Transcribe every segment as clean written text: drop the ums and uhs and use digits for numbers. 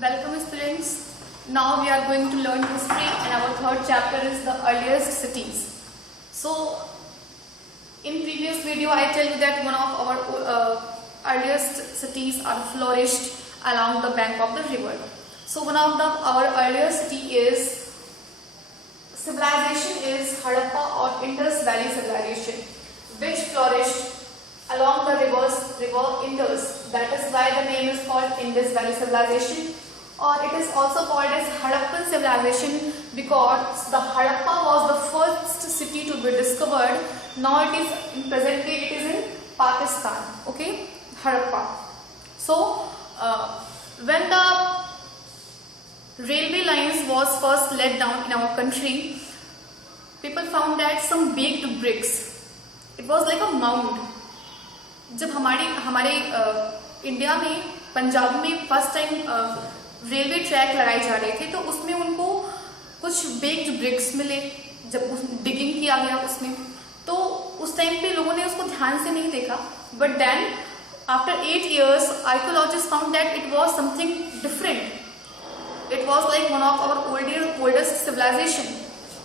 Welcome students. Now we are going to learn history and our third chapter is the earliest cities. So in previous video I tell you that one of our earliest cities are flourished along the bank of the river. So one of our earliest city is civilization is Harappa or Indus Valley civilization, which flourished along the river Indus. That is why the name is called Indus Valley civilization, or it is also called as Harappan civilization because the Harappa was the first city to be discovered. Now it is in present day it is in Pakistan. Okay, Harappa. So when the railway lines was first laid down in our country, people found that some baked bricks. It was like a mound. जब हमारे India में पंजाब में first time railway track लगाए जा रहे थे तो उसमें उनको कुछ बेक्ड ब्रिक्स मिले. जब डिगिंग किया गया उसमें तो उस टाइम पे लोगों ने उसको ध्यान से नहीं देखा, but then after 8 years archaeologist found that it was something different. It was like one of our oldest civilization.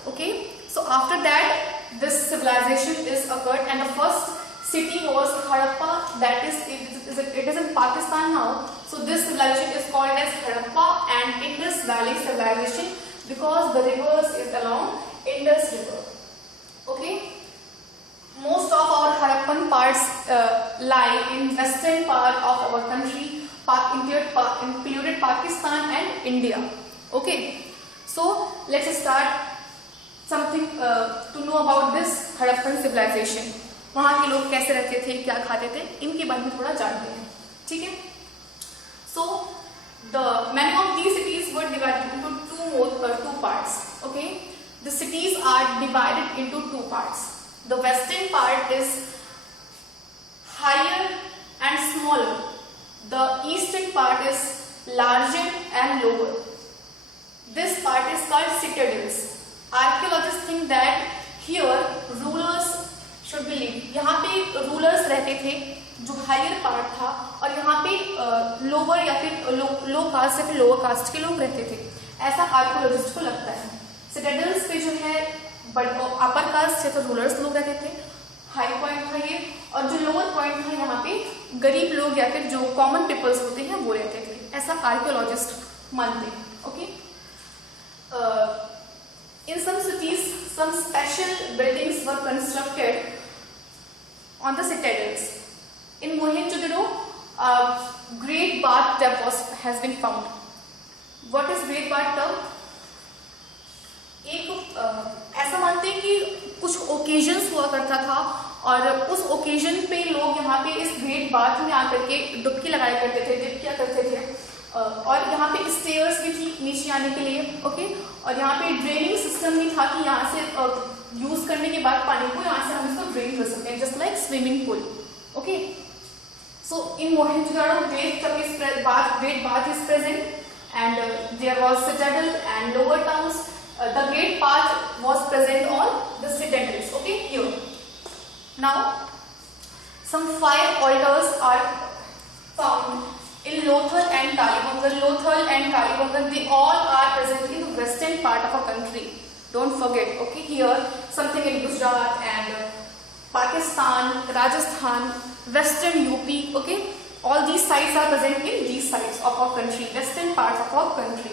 Okay, so after that this civilization is occurred and the first city was Harappa. That is it is in Pakistan now. So this civilization is called as Harappa and Indus Valley civilization because the rivers is along Indus River. Okay, most of our Harappan parts lie in western part of our country, included Pakistan and India. Okay, so let's start something to know about this Harappan civilization. वहाँ के लोग कैसे रहते थे, क्या खाते थे, इनके बारे में थोड़ा जानते हैं. ठीक है. So the many of these cities were divided into two parts. Okay, the cities are divided into two parts. The western part is higher and smaller. The eastern part is larger and lower. This part is called citadels. Archaeologists think that here rulers should be lived. यहाँ पे rulers रहते थे जो higher part था और यहाँ पे lower या फिर लो कास्ट या फिर लोअर कास्ट के लोग रहते थे, ऐसा आर्कियोलॉजिस्ट को लगता है. सिटाडेल्स पे जो है अपर कास्ट या तो रूलर्स लोग रहते थे, हाई पॉइंट था ये, और जो लोअर पॉइंट था यहाँ पे गरीब लोग या फिर जो कॉमन पीपल्स होते हैं वो रहते थे, ऐसा आर्कियोलॉजिस्ट मानते हैं. Okay, in some cities some special buildings were constructed on the citadels. In Mohenjo-daro great bath tub has been found. What is great bath tub? एक ऐसा मानते हैं कि कुछ ओकेजन्स हुआ करता था और उस ओकेजन पे लोग यहाँ पे इस ग्रेट बाथ में आकर के डुबकी लगाया करते थे, डिप किया करते थे, और यहाँ पे स्टेयर्स भी थी नीचे आने के लिए. ओके, और यहाँ पे ड्रेनिंग सिस्टम भी था कि यहाँ से यूज करने के बाद पानी को यहाँ से हम इसको ड्रेन कर सकते हैं, just like swimming pool. Okay, so in Mohenjo-daro great bath is present and there was citadel and lower towns. The great bath was present on the citadels. Okay, here. Now, some 5 altars are found in Lothal and Kalibangan. Lothal and Kalibangan, they all are present in the western part of our country. Don't forget. Okay, here something in Gujarat and Pakistan, Rajasthan, western UP. Okay, all these sites are present in these sides of our country, western parts of our country.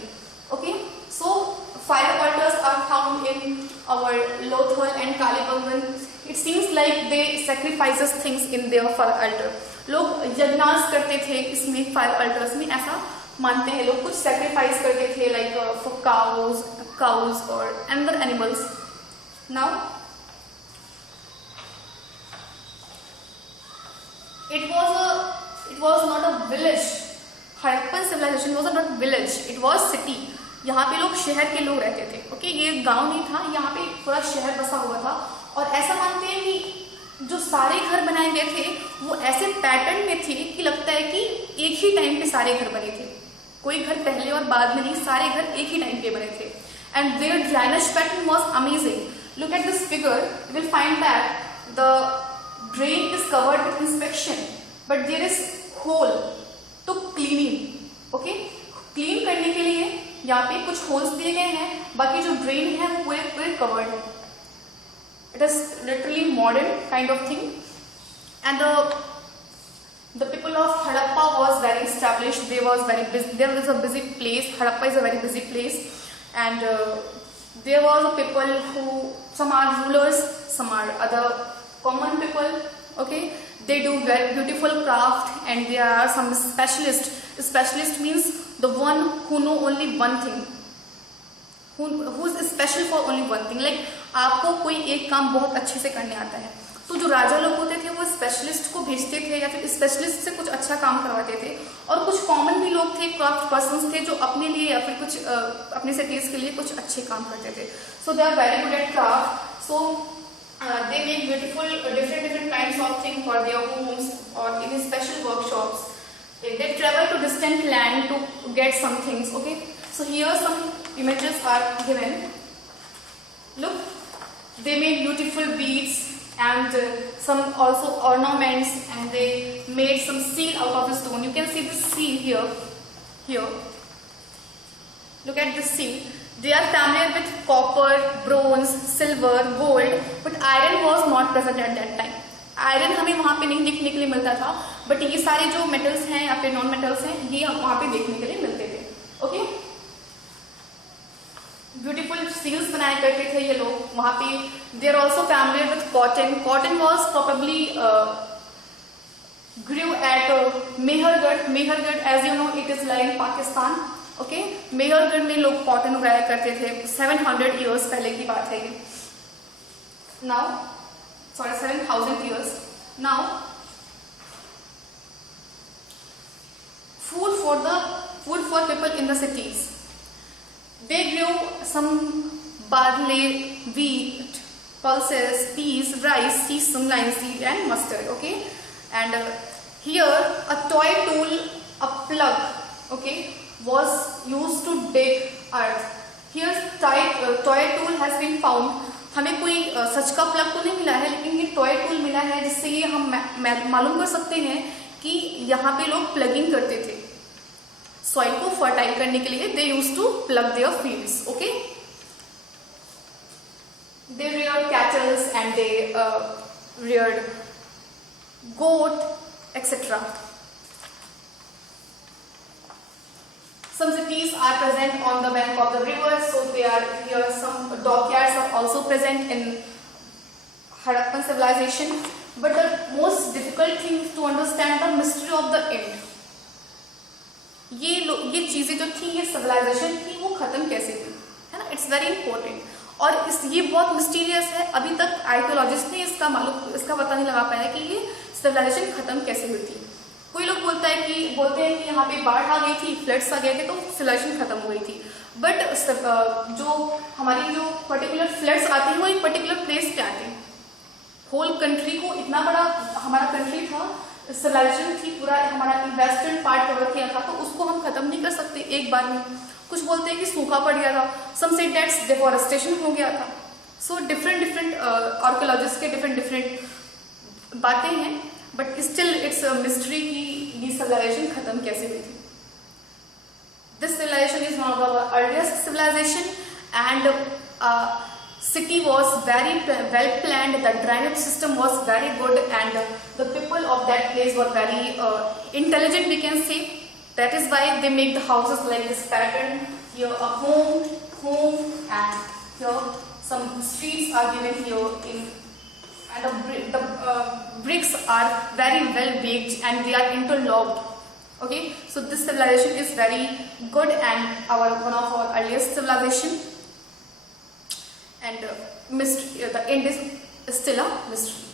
Okay, so 5 altars are found in our Lothal and Kalibangan. It seems like they sacrifices things in their fire altar. लोग यज्ञास करते थे इसमें fire altars में, ऐसा मानते हैं लोग. कुछ सैक्रिफाइस करते थे लाइक फॉर काउज और other animals. Now it was not a village. Harappan civilization was not village, it was city. यहाँ पे लोग शहर के लोग रहते थे. ओके, ये गांव नहीं था, यहाँ पे पूरा शहर बसा हुआ था. और ऐसा मानते हैं कि जो सारे घर बनाए गए थे वो ऐसे पैटर्न में थे कि लगता है कि एक ही टाइम पे सारे घर बने थे, कोई घर पहले और बाद में नहीं, सारे घर एक ही टाइम पे बने थे. And their drainage pattern was amazing. Look at this figure, you will find that the drain is covered with inspection but there is hole to cleaning. Okay, clean करने यहाँ पे कुछ होल्स दिए गए हैं, बाकी जो ड्रेन है वो पूरे पूरे कवर्ड है. It is literally modern kind of thing. And the people of Harappa was very established. There was a busy place. Harappa is a very busy place, and there was a people who, some are rulers, some are other common people. Okay, they do very beautiful craft, and there are some specialists. Specialist means the one who know only one thing, who is special for only one thing. Like आपको कोई एक काम बहुत अच्छे से करने आता है, तो जो राजा लोग होते थे वो स्पेशलिस्ट को भेजते थे या फिर स्पेशलिस्ट से कुछ अच्छा काम करवाते थे. और कुछ कॉमन भी लोग थे, क्राफ्ट पर्सन्स थे, जो अपने लिए या फिर कुछ अपने सिटीज के लिए कुछ अच्छे काम करते थे. So they are very good at craft. So they make beautiful different kinds of thing for their homes और in special workshops. They travel to distant land to get some things. Okay, so here some images are given. Look, they make beautiful beads and some also ornaments, and they made some seal out of the stone. You can see the seal here. Look at the seal. They are familiar with copper, bronze, silver, gold, but iron was not present at that time. Iron हमें वहाँ पे नहीं देखने के लिए मिलता था, but ये सारे जो मेटल्स हैं या फिर नॉन मेटल्स हैं ये वहाँ पे देखने के लिए मिलते थे. ओके, ब्यूटीफुल सील्स बनाया करते थे ये लोग वहाँ पे. They are also familiar with cotton. Cotton was probably grew at Mehrgarh. Mehrgarh, as you know, it is like in Pakistan. Okay, Mehrgarh में लोग कॉटन उगाया करते थे. 700 ईयर्स पहले की बात है ये. Now 7,000 years. Now food for people in the cities. They grew some barley, wheat, pulses, peas, rice, sesame, linseed, and mustard. Okay, and here a toy tool, a plug, okay, was used to dig earth. Here toy tool has been found. हमें कोई सच का plug तो नहीं मिला है, लेकिन ये toy tool मिला है जिससे ये हम मालूम कर सकते हैं कि यहाँ पे लोग प्लगिंग करते थे. सॉइल को फर्टाइल करने के लिए they use to plug their fields. Okay, they reared cattle and they reared goat, etc. Some cities are present on the bank of the river, so they are here. Some dockyards are also present in Harappan civilization. But the most difficult thing is to understand the mystery of the end. ये चीजें जो थी, ये civilisation थी, वो खत्म कैसे हुई, है ना. It's very important. और ये बहुत मिस्टीरियस है. अभी तक आर्कियोलॉजिस्ट ने इसका पता नहीं लगा पाया कि ये सिविलाइजेशन खत्म कैसे हुई थी. कोई लोग बोलते हैं कि यहाँ पे बाढ़ आ गई थी, फ्लड्स आ गए थे, तो सिविलाइजेशन खत्म हो गई थी. बट जो हमारी जो पर्टिकुलर फ्लड्स आती हैं वो एक पर्टिकुलर प्लेस पे आते हैं. होल कंट्री को, इतना बड़ा हमारा कंट्री था, सिविलाइजेशन थी, पूरा हमारा वेस्टर्न पार्ट कवर किया था, तो उसको हम खत्म नहीं कर सकते एक बार में. कुछ बोलते हैं कि सूखा पड़ गया था, सम से दैट्स डिफॉरेस्टेशन हो गया था. सो डिफरेंट आर्कियोलॉजिस्ट के डिफरेंट बातें हैं, बट स्टिल इट्स मिस्ट्री कि ये सिविलाइजेशन खत्म कैसे हुई थी. This civilisation is one of our earliest civilisation, and city was very well planned. The drainage system was very good, and the people of that place were very intelligent, we can say. That is why they make the houses like this pattern. Here a home, and here some streets are given here and the bricks are very well baked and they are interlocked. Okay, so this civilization is very good and one of our earliest civilization. And mystery, the end is still a mystery.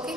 Okay.